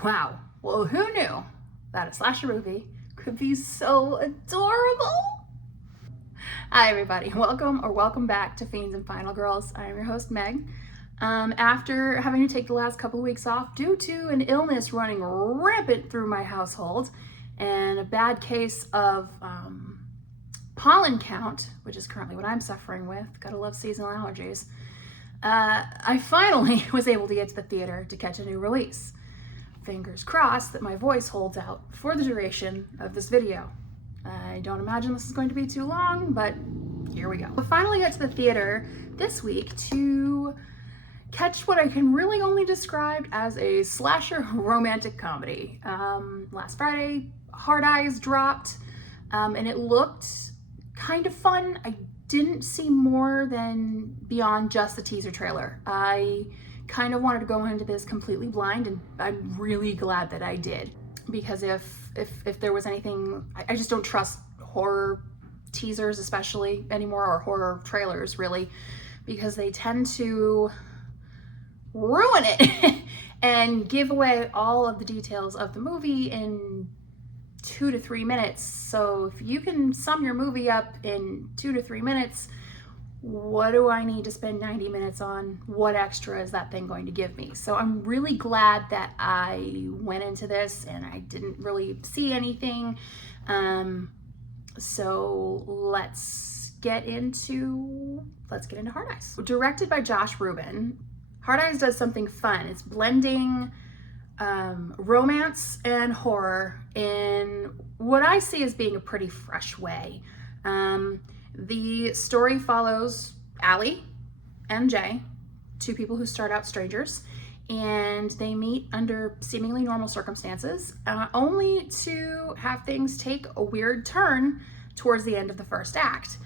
Wow, well, who knew that a slasher movie could be so adorable? Hi, everybody. Welcome back to Fiends and Final Girls. I am your host, Meg. After having to take the last couple of weeks off due to an illness running rampant through my household and a bad case of pollen count, which is currently what I'm suffering with, gotta love seasonal allergies, I finally was able to get to the theater to catch a new release. Fingers crossed that my voice holds out for the duration of this video. I don't imagine this is going to be too long, but here we go. I finally got to the theater this week to catch what I can really only describe as a slasher romantic comedy. Last Friday, Hard Eyes dropped, and it looked kind of fun. I didn't see more than beyond just the teaser trailer. I kind of wanted to go into this completely blind, and I'm really glad that I did, because if there was anything, I just don't trust horror teasers especially anymore, or horror trailers really, because they tend to ruin it and give away all of the details of the movie in 2 to 3 minutes. So if you can sum your movie up in 2 to 3 minutes, what do I need to spend 90 minutes on? What extra is that thing going to give me? So I'm really glad that I went into this and I didn't really see anything. So let's get into Hard Eyes. Directed by Josh Rubin, Hard Eyes does something fun. It's blending romance and horror in what I see as being a pretty fresh way. The story follows Allie and Jay, two people who start out strangers, and they meet under seemingly normal circumstances, only to have things take a weird turn towards the end of the first act.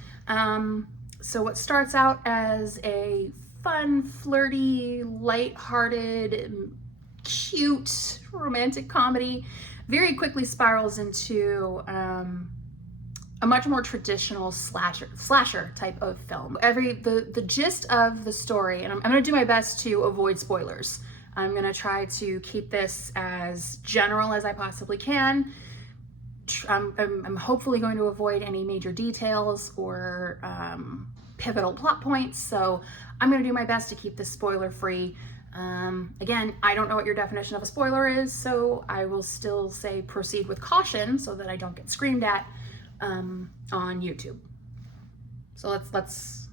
So what starts out as a fun, flirty, lighthearted, cute romantic comedy very quickly spirals into a much more traditional slasher type of film. The gist of the story, and I'm gonna do my best to avoid spoilers. I'm gonna try to keep this as general as I possibly can. I'm hopefully going to avoid any major details or pivotal plot points, so I'm gonna do my best to keep this spoiler free. Again, I don't know what your definition of a spoiler is, so I will still say proceed with caution so that I don't get screamed at on YouTube. So let's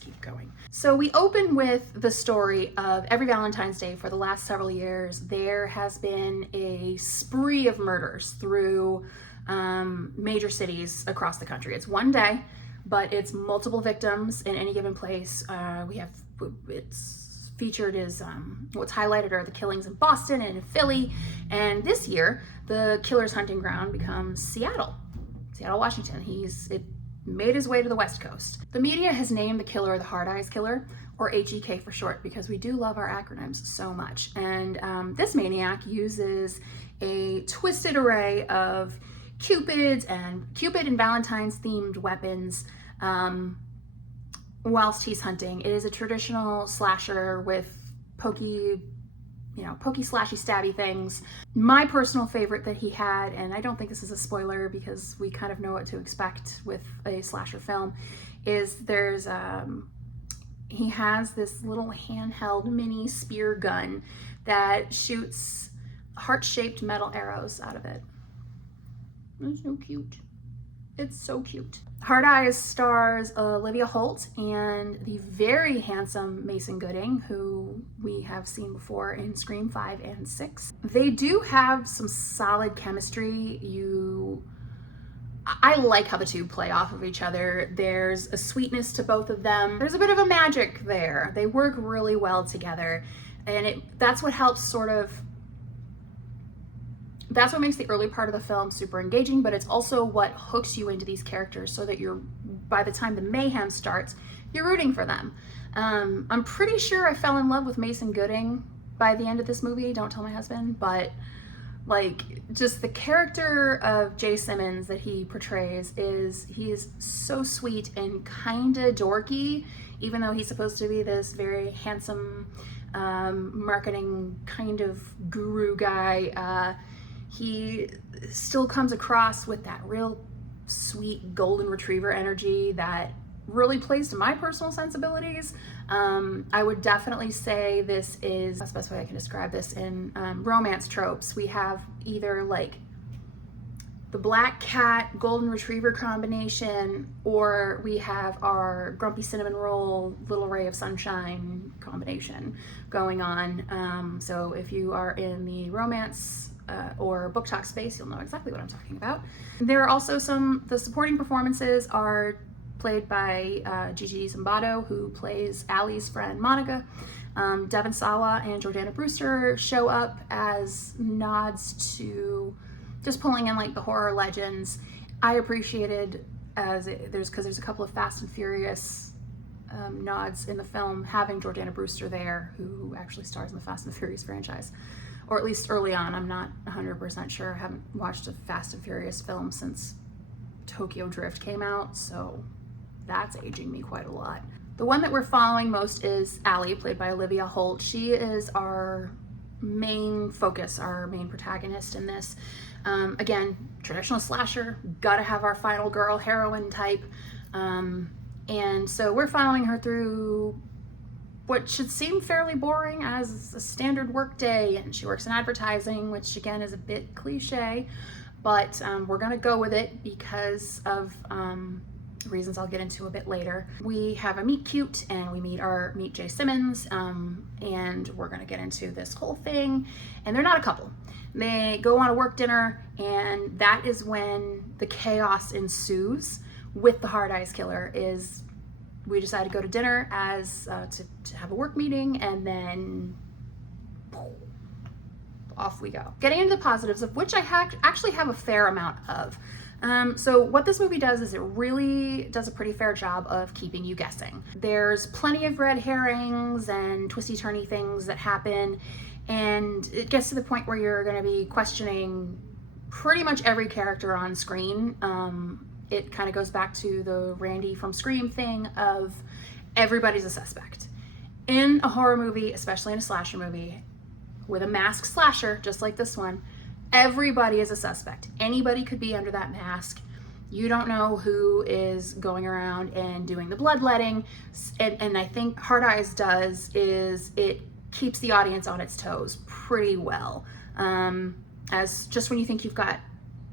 keep going. So we open with the story of every Valentine's Day for the last several years. There has been a spree of murders through major cities across the country. It's one day, but it's multiple victims in any given place. It's featured as what's highlighted are the killings in Boston and in Philly, and this year the killer's hunting ground becomes Seattle, Washington. It made his way to the West Coast. The media has named the killer the Hard Eyes Killer, or HEK for short, because we do love our acronyms so much. And this maniac uses a twisted array of Cupid and Valentine's themed weapons whilst he's hunting. It is a traditional slasher with pokey slashy stabby things. My personal favorite that he had, and I don't think this is a spoiler because we kind of know what to expect with a slasher film, is he has this little handheld mini spear gun that shoots heart-shaped metal arrows out of it. It's so cute. It's so cute. Hard Eyes stars Olivia Holt and the very handsome Mason Gooding, who we have seen before in Scream 5 and 6. They do have some solid chemistry. I like how the two play off of each other. There's a sweetness to both of them. There's a bit of a magic there. They work really well together, and that's what helps that's what makes the early part of the film super engaging, but it's also what hooks you into these characters so that by the time the mayhem starts, you're rooting for them. I'm pretty sure I fell in love with Mason Gooding by the end of this movie. Don't tell my husband, but just the character of Jay Simmons that he portrays he is so sweet and kinda dorky, even though he's supposed to be this very handsome marketing kind of guru guy. He still comes across with that real sweet golden retriever energy that really plays to my personal sensibilities. I would definitely say this is, that's the best way I can describe this in romance tropes. We have either like the black cat golden retriever combination, or we have our grumpy cinnamon roll little ray of sunshine combination going on. So if you are in the romance or book talk space, you'll know exactly what I'm talking about. There are also the supporting performances are played by Gigi Zimbardo, who plays Allie's friend Monica. Devon Sawa and Jordana Brewster show up as nods to just pulling in like the horror legends. I appreciated there's a couple of Fast and Furious nods in the film, having Jordana Brewster there, who actually stars in the Fast and Furious franchise, or at least early on. I'm not 100% sure. I haven't watched a Fast and Furious film since Tokyo Drift came out, so that's aging me quite a lot. The one that we're following most is Allie, played by Olivia Holt. She is our main focus, our main protagonist in this. Again, traditional slasher, gotta have our final girl heroine type. And so we're following her through what should seem fairly boring as a standard work day, and she works in advertising, which again is a bit cliche, but we're gonna go with it because of reasons I'll get into a bit later. We have a meet cute, and we meet Jay Simmons, and we're gonna get into this whole thing. And they're not a couple. They go on a work dinner, and that is when the chaos ensues with the Hard Eyes Killer. We decide to go to dinner as to have a work meeting, and then off we go. Getting into the positives, of which I actually have a fair amount of. So what this movie does is it really does a pretty fair job of keeping you guessing. There's plenty of red herrings and twisty-turny things that happen, and it gets to the point where you're going to be questioning pretty much every character on screen. It kind of goes back to the Randy from Scream thing of everybody's a suspect. In a horror movie, especially in a slasher movie, with a masked slasher, just like this one, everybody is a suspect. Anybody could be under that mask. You don't know who is going around and doing the bloodletting. And I think Hard Eyes does is it keeps the audience on its toes pretty well. As just when you think you've got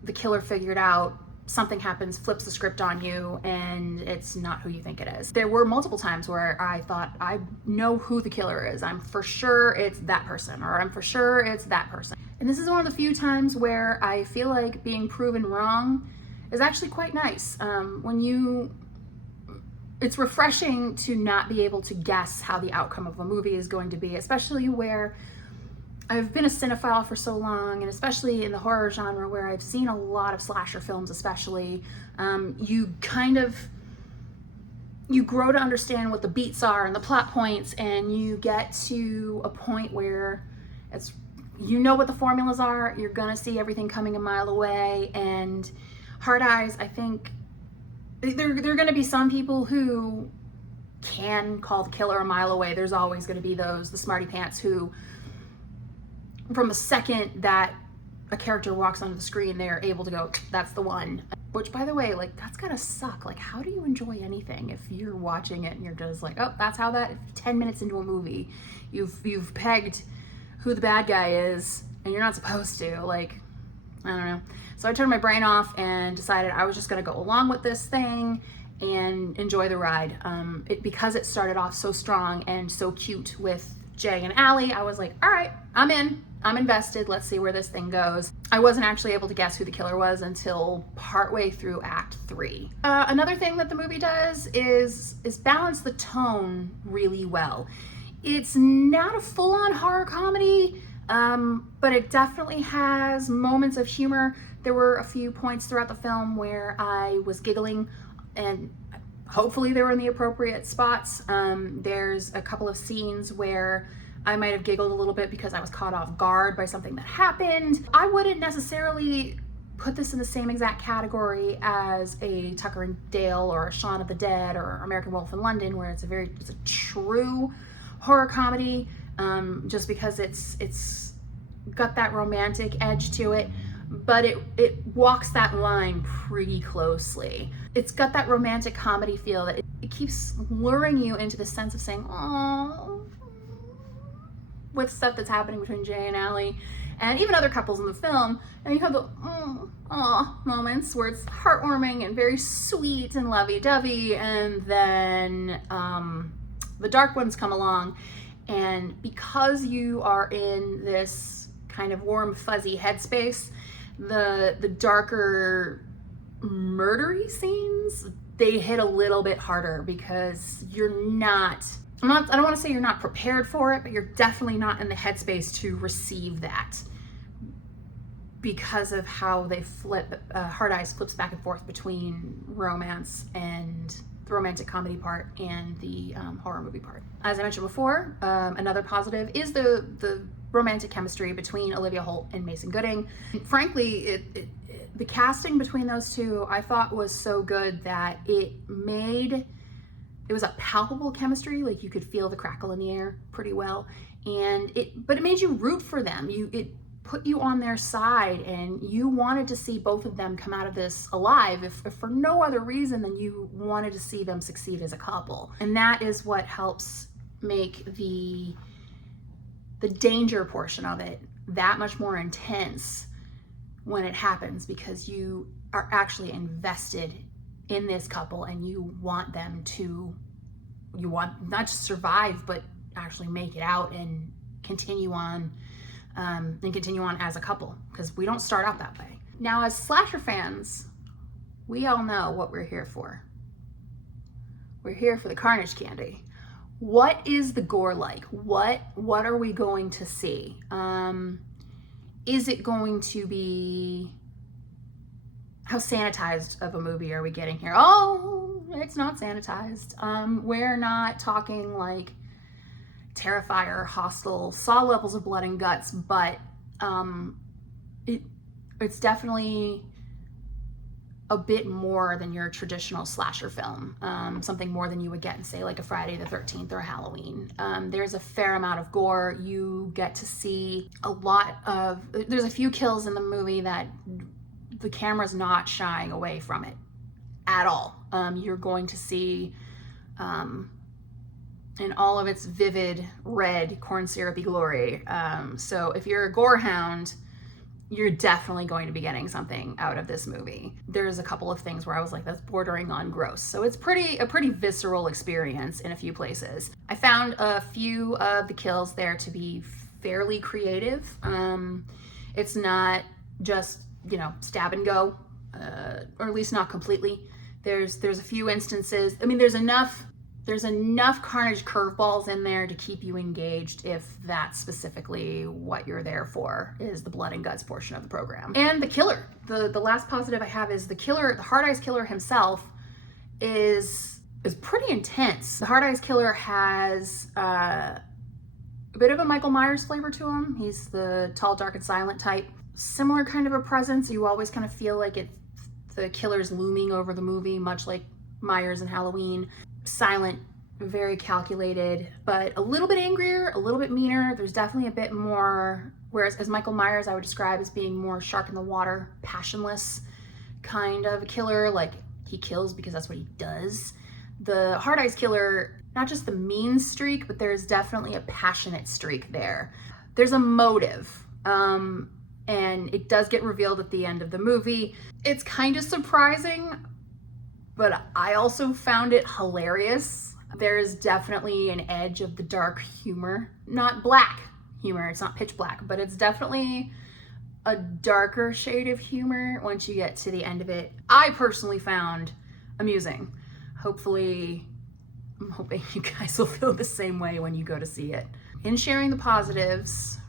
the killer figured out, something happens, flips the script on you, and it's not who you think it is. There were multiple times where I thought, I know who the killer is. I'm for sure it's that person, or I'm for sure it's that person. And this is one of the few times where I feel like being proven wrong is actually quite nice. It's refreshing to not be able to guess how the outcome of a movie is going to be, especially where I've been a cinephile for so long, and especially in the horror genre where I've seen a lot of slasher films especially, you grow to understand what the beats are and the plot points, and you get to a point where you know what the formulas are, you're gonna see everything coming a mile away. And Hard Eyes, I think, there are gonna be some people who can call the killer a mile away. There's always gonna be the smarty pants who, from the second that a character walks onto the screen, they're able to go, that's the one. Which, by the way, like, that's gotta suck. Like, how do you enjoy anything if you're watching it and you're just like, oh, that's how 10 minutes into a movie, you've pegged who the bad guy is, and you're not supposed to. Like, I don't know. So I turned my brain off and decided I was just gonna go along with this thing and enjoy the ride. Because it started off so strong and so cute with Jay and Allie, I was like, all right, I'm in. I'm invested. Let's see where this thing goes. I wasn't actually able to guess who the killer was until partway through Act 3. Another thing that the movie does is balance the tone really well. It's not a full-on horror comedy, but it definitely has moments of humor. There were a few points throughout the film where I was giggling, and hopefully they were in the appropriate spots. There's a couple of scenes where I might have giggled a little bit because I was caught off guard by something that happened. I wouldn't necessarily put this in the same exact category as a Tucker and Dale or a Shaun of the Dead or American Wolf in London, where it's a true horror comedy. just because it's got that romantic edge to it, but it walks that line pretty closely. It's got that romantic comedy feel that it keeps luring you into the sense of saying, oh, with stuff that's happening between Jay and Allie and even other couples in the film. And you have the moments where it's heartwarming and very sweet and lovey-dovey, and then the dark ones come along, and because you are in this kind of warm, fuzzy headspace, the darker murdery scenes, they hit a little bit harder because I don't want to say you're not prepared for it, but you're definitely not in the headspace to receive that because of how they flip. Hard Eyes flips back and forth between romance and the romantic comedy part and the horror movie part. As I mentioned before, another positive is the romantic chemistry between Olivia Holt and Mason Gooding. Frankly, the casting between those two I thought was so good that it was a palpable chemistry. Like, you could feel the crackle in the air pretty well, but it made you root for them. It put you on their side, and you wanted to see both of them come out of this alive, if for no other reason than you wanted to see them succeed as a couple. And that is what helps make the danger portion of it that much more intense when it happens, because you are actually invested in this couple, and you want them to, not just survive, but actually make it out and continue on as a couple, because we don't start out that way. Now, as slasher fans, we all know what we're here for. We're here for the carnage candy. What is the gore like? What are we going to see? Is it going to be, how sanitized of a movie are we getting here? Oh, it's not sanitized. We're not talking like Terrifier, Hostel, Saw levels of blood and guts, but it's definitely a bit more than your traditional slasher film, something more than you would get in, say, like a Friday the 13th or a Halloween. There's a fair amount of gore. You get to see there's a few kills in the movie that the camera's not shying away from it at all. You're going to see in all of its vivid red corn syrupy glory. So if you're a gore hound, you're definitely going to be getting something out of this movie. There's a couple of things where I was like, that's bordering on gross. So it's a pretty visceral experience in a few places. I found a few of the kills there to be fairly creative. It's not just, stab and go, or at least not completely. There's a few instances. I mean, there's enough carnage curveballs in there to keep you engaged if that's specifically what you're there for, is the blood and guts portion of the program. And the killer, the last positive I have is the killer, the Hard Eyes killer himself is pretty intense. The Hard Eyes killer has a bit of a Michael Myers flavor to him. He's the tall, dark, and silent type. Similar kind of a presence. You always kind of feel like the killer's looming over the movie, much like Myers and Halloween. Silent, very calculated, but a little bit angrier, a little bit meaner. There's definitely a bit more, whereas as Michael Myers I would describe as being more shark in the water, passionless kind of a killer. Like, he kills because that's what he does. The Hard Eyes killer, not just the mean streak, but there's definitely a passionate streak there. There's a motive, and it does get revealed at the end of the movie. It's kind of surprising, but I also found it hilarious. There's definitely an edge of the dark humor. Not black humor, it's not pitch black, but it's definitely a darker shade of humor once you get to the end of it. I personally found amusing. I'm hoping you guys will feel the same way when you go to see it. In sharing the positives,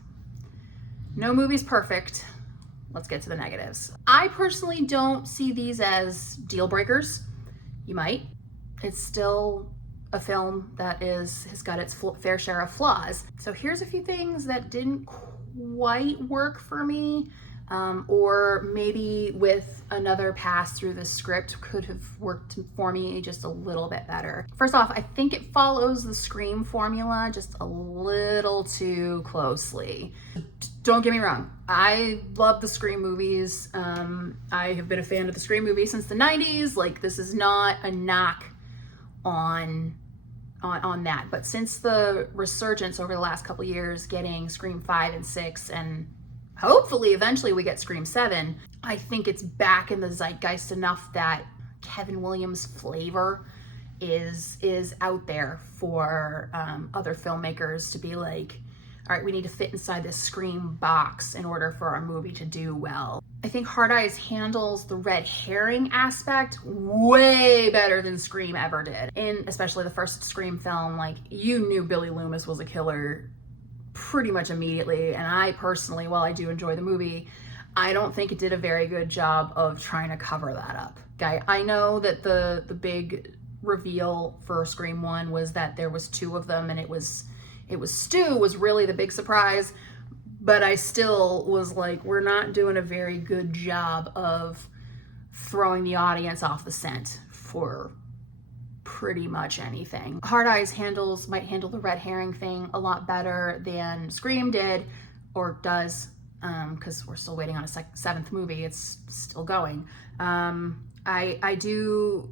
no movie's perfect. Let's get to the negatives. I personally don't see these as deal breakers. You might. It's still a film that has got its fair share of flaws. So here's a few things that didn't quite work for me. or maybe with another pass through the script could have worked for me just a little bit better. First off, I think it follows the Scream formula just a little too closely. Don't get me wrong, I love the Scream movies. I have been a fan of the Scream movies since the 90s. Like, this is not a knock on that. But since the resurgence over the last couple years, getting Scream 5 and 6, and hopefully eventually we get Scream 7, I think it's back in the zeitgeist enough that Kevin Williams' flavor is out there for other filmmakers to be like, all right, we need to fit inside this Scream box in order for our movie to do well. I think Hard Eyes handles the red herring aspect way better than Scream ever did. In especially the first Scream film, like, you knew Billy Loomis was a killer pretty much immediately. And I personally, while I do enjoy the movie, I don't think it did a very good job of trying to cover that up. I know that the big reveal for Scream 1 was that there was 2 of them, and it was Stu was really the big surprise, but I still was like, we're not doing a very good job of throwing the audience off the scent for pretty much anything. Hard Eyes might handle the red herring thing a lot better than Scream did, or does, because we're still waiting on a 7th movie. It's still going. I do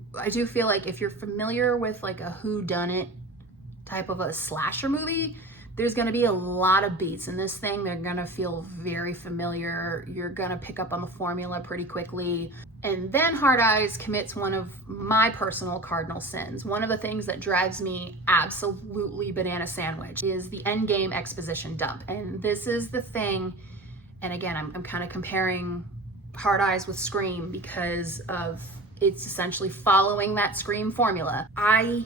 feel like if you're familiar with like a whodunit type of a slasher movie, there's going to be a lot of beats in this thing. They're going to feel very familiar. You're going to pick up on the formula pretty quickly. And then Hard Eyes commits one of my personal cardinal sins. One of the things that drives me absolutely banana sandwich is the endgame exposition dump. And this is the thing, and again, I'm kind of comparing Hard Eyes with Scream because of it's essentially following that Scream formula. I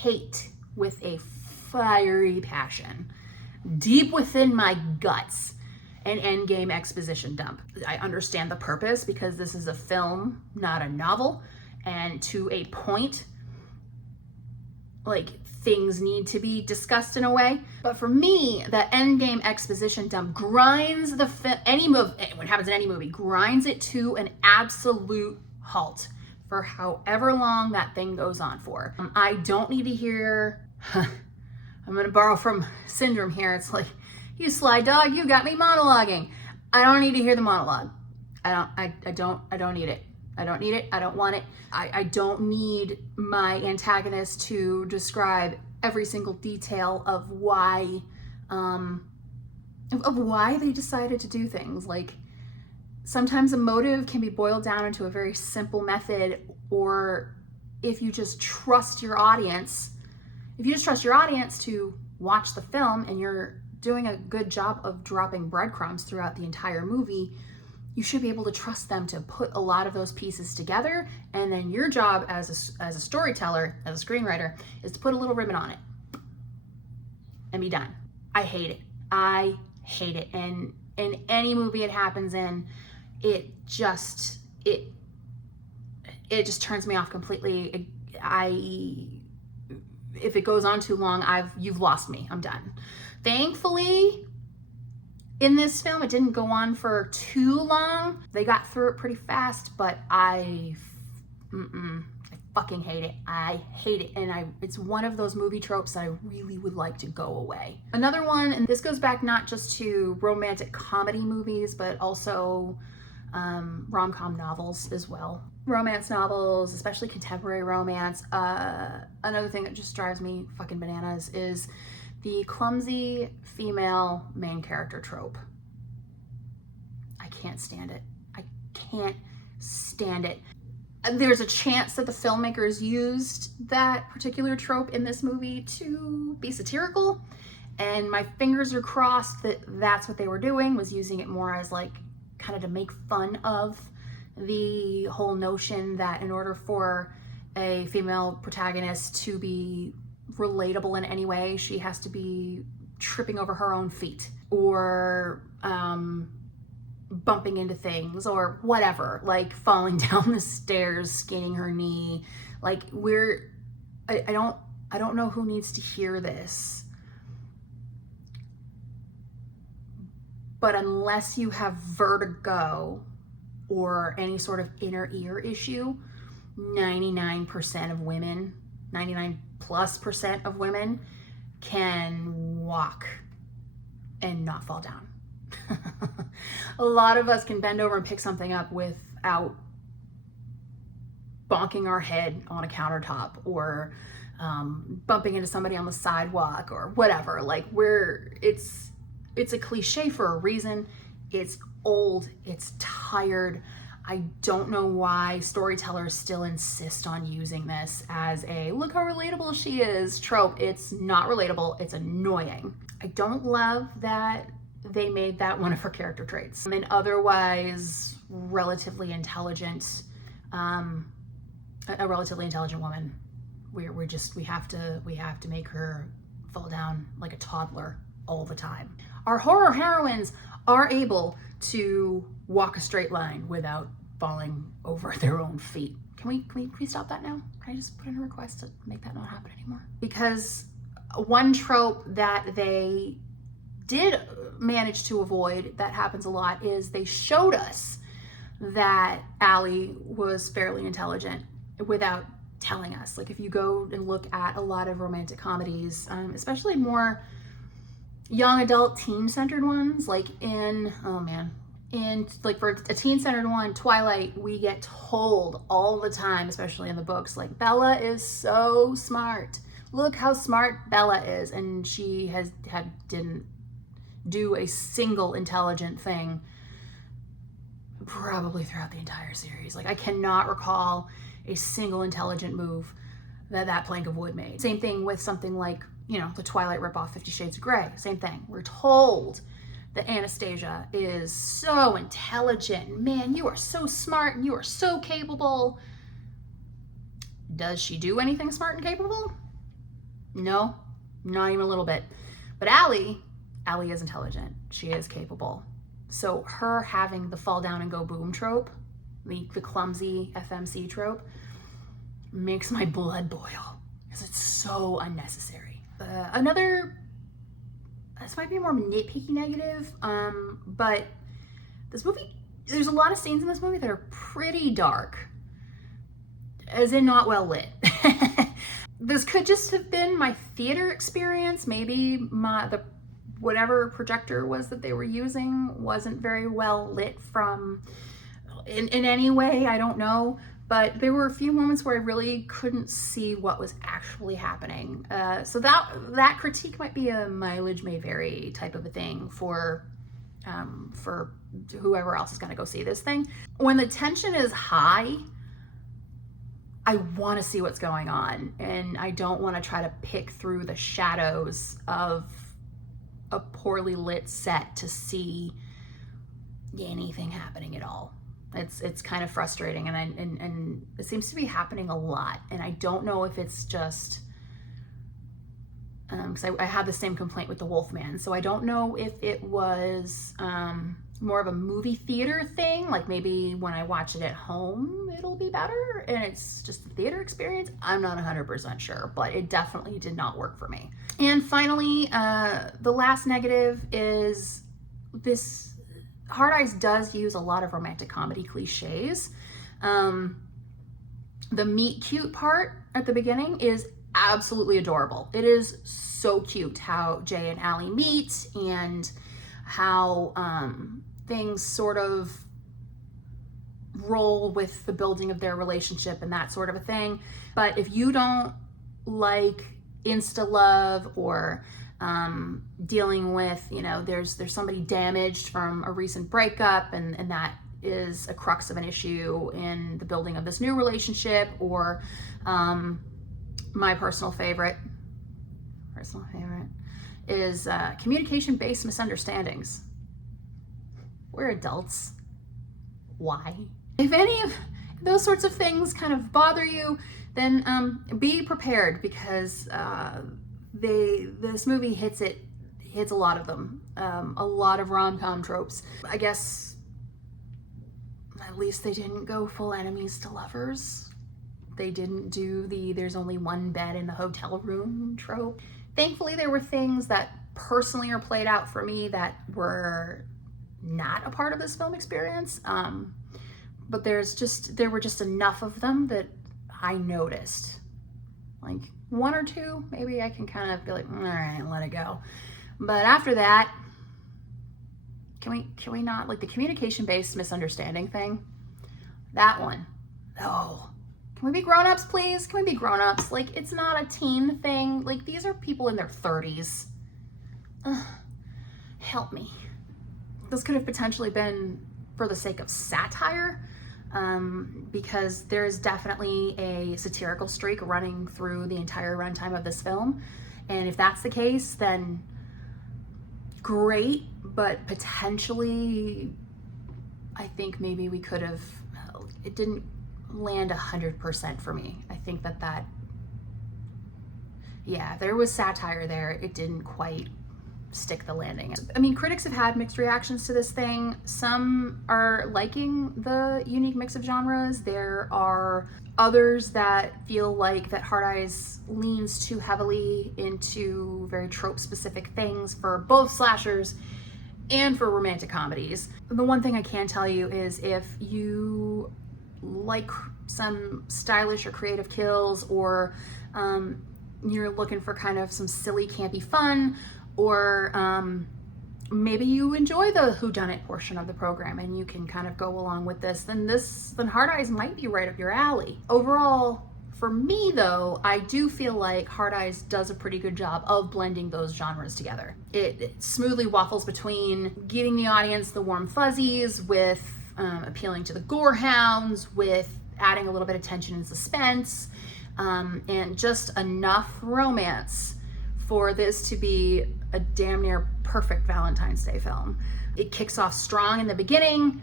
hate with a fiery passion, deep within my guts, an endgame exposition dump. I understand the purpose because this is a film, not a novel, and to a point, like, things need to be discussed in a way. But for me, that endgame exposition dump grinds when it happens in any movie, grinds it to an absolute halt for however long that thing goes on for. I don't need to hear, I'm gonna borrow from Syndrome here. It's like, you sly dog, you got me monologuing. I don't need to hear the monologue. I don't need it. I don't need it. I don't want it. I don't need my antagonist to describe every single detail of why they decided to do things. Like, sometimes a motive can be boiled down into a very simple method, or if you just trust your audience, to watch the film and you're doing a good job of dropping breadcrumbs throughout the entire movie, you should be able to trust them to put a lot of those pieces together. And then your job as a storyteller, as a screenwriter, is to put a little ribbon on it and be done. I hate it. And in any movie it happens in, it just turns me off completely. If it goes on too long, you've lost me. I'm done. Thankfully, in this film, it didn't go on for too long. They got through it pretty fast, but I fucking hate it. I hate it. And it's one of those movie tropes that I really would like to go away. Another one, and this goes back not just to romantic comedy movies, but also rom-com novels as well. Romance novels, especially contemporary romance. Another thing that just drives me fucking bananas is the clumsy female main character trope. I can't stand it. I can't stand it. There's a chance that the filmmakers used that particular trope in this movie to be satirical, and my fingers are crossed that that's what they were doing, was using it more as like kind of to make fun of the whole notion that in order for a female protagonist to be relatable in any way, she has to be tripping over her own feet or bumping into things or whatever, like falling down the stairs, skinning her knee. Like, I don't know who needs to hear this, But unless you have vertigo or any sort of inner ear issue, 99% of women, 99+% of women can walk and not fall down. A lot of us can bend over and pick something up without bonking our head on a countertop or bumping into somebody on the sidewalk or whatever. Like it's a cliche for a reason. It's old, it's tired. I don't know why storytellers still insist on using this as a look how relatable she is trope. It's not relatable, it's annoying. I don't love that they made that one of her character traits. An otherwise relatively intelligent, a relatively intelligent woman. We have to make her fall down like a toddler all the time. Our horror heroines are able to walk a straight line without falling over their own feet. Can we stop that now? Can I just put in a request to make that not happen anymore? Because one trope that they did manage to avoid that happens a lot is they showed us that Allie was fairly intelligent without telling us. Like if you go and look at a lot of romantic comedies, especially more young adult teen-centered ones, like in like for a teen-centered one, Twilight, we get told all the time, especially in the books, like Bella is so smart. Look how smart Bella is, and she didn't do a single intelligent thing probably throughout the entire series. Like I cannot recall a single intelligent move that plank of wood made. Same thing with something like, the Twilight ripoff 50 Shades of Grey. Same thing. We're told that Anastasia is so intelligent. Man, you are so smart and you are so capable. Does she do anything smart and capable? No, not even a little bit. But Allie is intelligent. She is capable. So her having the fall down and go boom trope, the clumsy FMC trope, makes my blood boil because it's so unnecessary. This might be a more nitpicky negative, but this movie, there's a lot of scenes in this movie that are pretty dark, as in not well lit. This could just have been my theater experience. Maybe the whatever projector was that they were using wasn't very well lit from in any way, I don't know. But there were a few moments where I really couldn't see what was actually happening. So that critique might be a mileage may vary type of a thing for whoever else is gonna go see this thing. When the tension is high, I wanna see what's going on, and I don't wanna try to pick through the shadows of a poorly lit set to see anything happening at all. It's kind of frustrating, and it seems to be happening a lot, and I don't know if it's just because I had the same complaint with The Wolfman, so I don't know if it was more of a movie theater thing, like maybe when I watch it at home it'll be better and it's just the theater experience. I'm not 100% sure, but it definitely did not work for me. And finally, the last negative is this. Hard Eyes does use a lot of romantic comedy cliches. The meet cute part at the beginning is absolutely adorable. It is so cute how Jay and Allie meet and how things sort of roll with the building of their relationship and that sort of a thing. But if you don't like insta love or dealing with, there's somebody damaged from a recent breakup and that is a crux of an issue in the building of this new relationship, or my personal favorite is communication-based misunderstandings. We're adults. Why? If any of those sorts of things kind of bother you, then be prepared, because this movie hits a lot of them, a lot of rom-com tropes. I guess at least they didn't go full enemies to lovers. They didn't do the there's only one bed in the hotel room trope. Thankfully, there were things that personally are played out for me that were not a part of this film experience. But there were just enough of them that I noticed. Like one or two, maybe I can kind of be like, all right, let it go. But after that, can we not, like the communication-based misunderstanding thing? That one, no. Can we be grown-ups, please? Can we be grown-ups? Like, it's not a teen thing. Like, these are people in their 30s. Ugh, help me. This could have potentially been for the sake of satire, because there is definitely a satirical streak running through the entire runtime of this film. And if that's the case, then great, but potentially, I think maybe we could have, it didn't land 100% for me. I think yeah, there was satire there. It didn't quite stick the landing. I mean, critics have had mixed reactions to this thing. Some are liking the unique mix of genres. There are others that feel like that Hard Eyes leans too heavily into very trope-specific things for both slashers and for romantic comedies. The one thing I can tell you is if you like some stylish or creative kills, or you're looking for kind of some silly, campy fun, or maybe you enjoy the whodunit portion of the program and you can kind of go along with this, then Hard Eyes might be right up your alley. Overall, for me though, I do feel like Hard Eyes does a pretty good job of blending those genres together. It smoothly waffles between giving the audience the warm fuzzies with appealing to the gore hounds, with adding a little bit of tension and suspense, and just enough romance for this to be a damn near perfect Valentine's Day film. It kicks off strong in the beginning.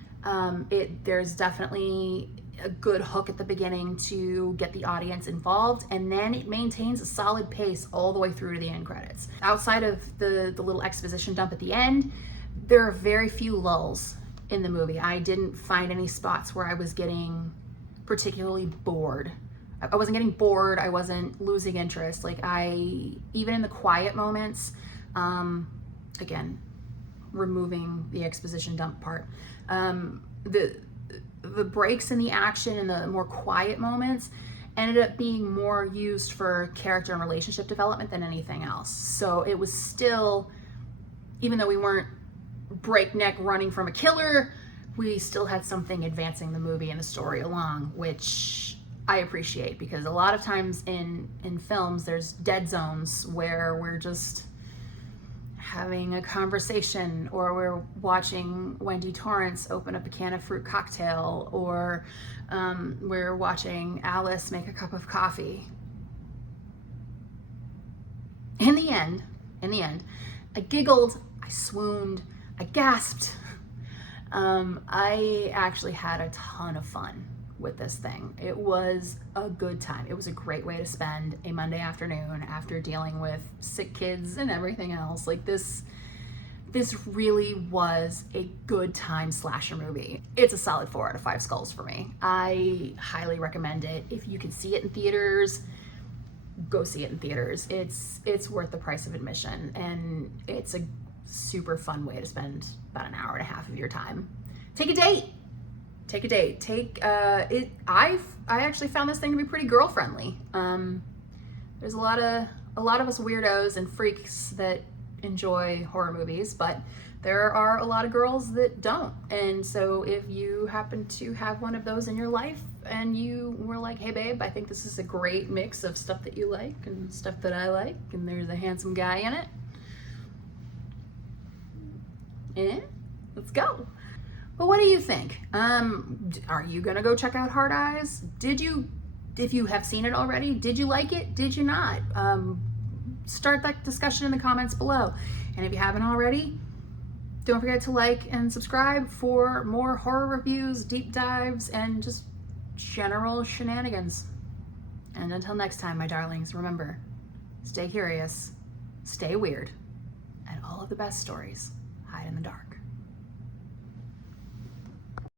There's definitely a good hook at the beginning to get the audience involved, and then it maintains a solid pace all the way through to the end credits. Outside of the little exposition dump at the end, there are very few lulls in the movie. I didn't find any spots where I was getting particularly bored. I wasn't getting bored, I wasn't losing interest. Like, even in the quiet moments, again, removing the exposition dump part, the breaks in the action and the more quiet moments ended up being more used for character and relationship development than anything else. So it was still, even though we weren't breakneck running from a killer, we still had something advancing the movie and the story along, which I appreciate, because a lot of times in films there's dead zones where we're just having a conversation, or we're watching Wendy Torrance open up a can of fruit cocktail, or we're watching Alice make a cup of coffee. In the end, I giggled, I swooned, I gasped. I actually had a ton of fun with this thing. It was a good time. It was a great way to spend a Monday afternoon after dealing with sick kids and everything else. Like, this really was a good time slasher movie. It's a solid 4 out of 5 skulls for me. I highly recommend it. If you can see it in theaters, go see it in theaters. It's worth the price of admission, and it's a super fun way to spend about an hour and a half of your time. Take a date. I actually found this thing to be pretty girl friendly. There's a lot of us weirdos and freaks that enjoy horror movies, but there are a lot of girls that don't. And so if you happen to have one of those in your life and you were like, hey babe, I think this is a great mix of stuff that you like and stuff that I like, and there's a handsome guy in it, let's go. But what do you think? Are you gonna go check out Hard Eyes? If you have seen it already, did you like it? Did you not? Start that discussion in the comments below. And if you haven't already, don't forget to like and subscribe for more horror reviews, deep dives, and just general shenanigans. And until next time, my darlings, remember, stay curious, stay weird, and all of the best stories hide in the dark.